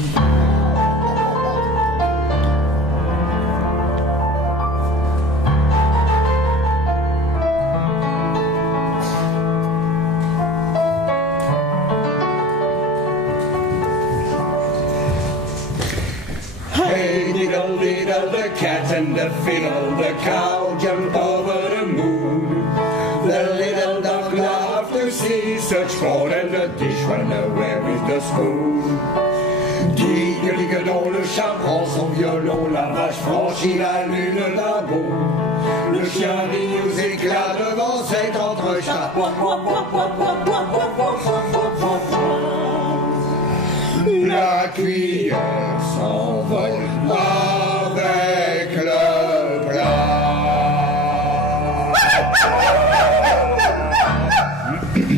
Hey, diddle, diddle, the cat and the fiddle, the cow jump over the moon. The little dog laughed to see such sport, and the dish ran away with the spoon. Digue, digue, dont le chat prend son violon, la vache franchit la lune d'un bond. Le chien rit aux éclats devant cet entrechat. La cuillère s'envole avec le plat.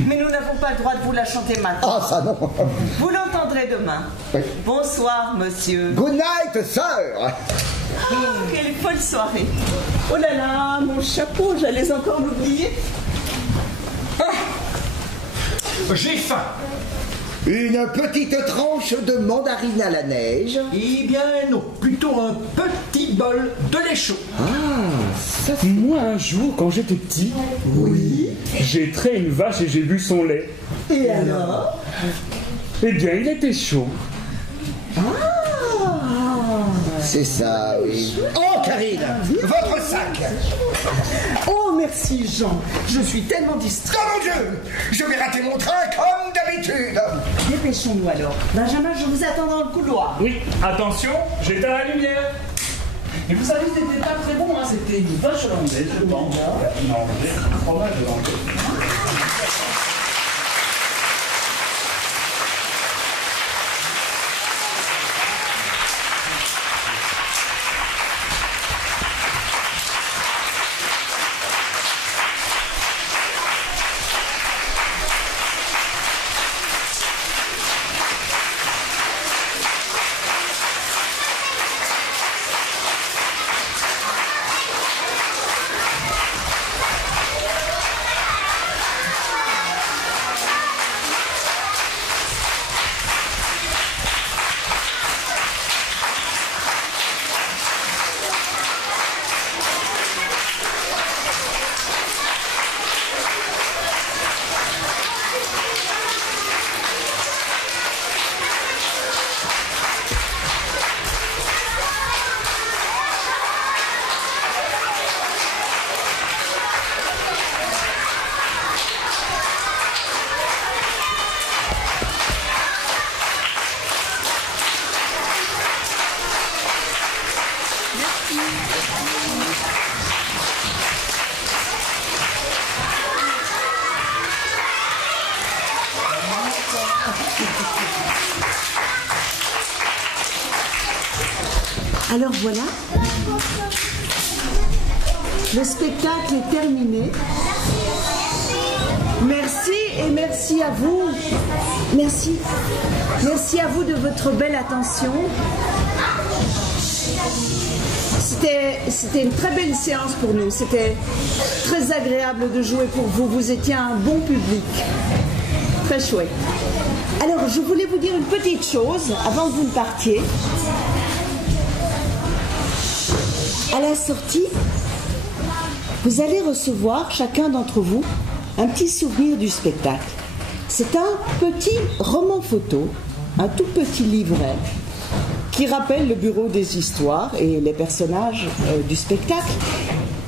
Mais nous n'avons pas le droit de vous la chanter maintenant. Ah, ça non. Vous l'entendrez demain. Oui. Bonsoir, monsieur. Good night, sir. Oh, quelle folle soirée. Oh là là, mon chapeau, j'allais encore l'oublier. J'ai faim. Une petite tranche de mandarine à la neige. Eh bien non, plutôt un petit bol de lait chaud. Moi, un jour, quand j'étais petit, j'ai traité une vache et j'ai bu son lait. Et alors? Eh bien, il était chaud. C'est ça, oui. Oh, Karine, votre sac. Oh, merci, Jean. Je suis tellement distrait. Oh mon Dieu, je vais rater mon train comme d'habitude. Dépêchons-nous alors. Benjamin, je vous attends dans le couloir. Oui, attention, j'éteins la lumière. Et vous savez, c'était pas très bon, hein, c'était une vache hollandaise, je pense. Non, un fromage hollandais. Alors voilà, le spectacle est terminé. Merci et merci à vous. Merci. Merci à vous de votre belle attention. C'était une très belle séance pour nous. C'était très agréable de jouer pour vous. Vous étiez un bon public. Très chouette. Alors, je voulais vous dire une petite chose avant que vous ne partiez. À la sortie, vous allez recevoir, chacun d'entre vous, un petit souvenir du spectacle. C'est un petit roman photo, un tout petit livret qui rappelle le bureau des histoires et les personnages du spectacle.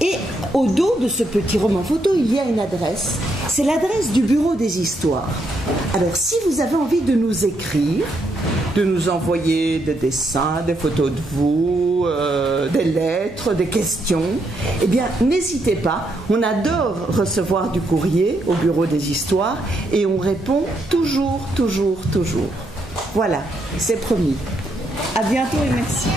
Et au dos de ce petit roman photo, il y a une adresse. C'est l'adresse du bureau des histoires. Alors, si vous avez envie de nous écrire, de nous envoyer des dessins, des photos de vous, des lettres, des questions, eh bien, n'hésitez pas. On adore recevoir du courrier au bureau des histoires et on répond toujours, toujours, toujours. Voilà, c'est promis. À bientôt et merci.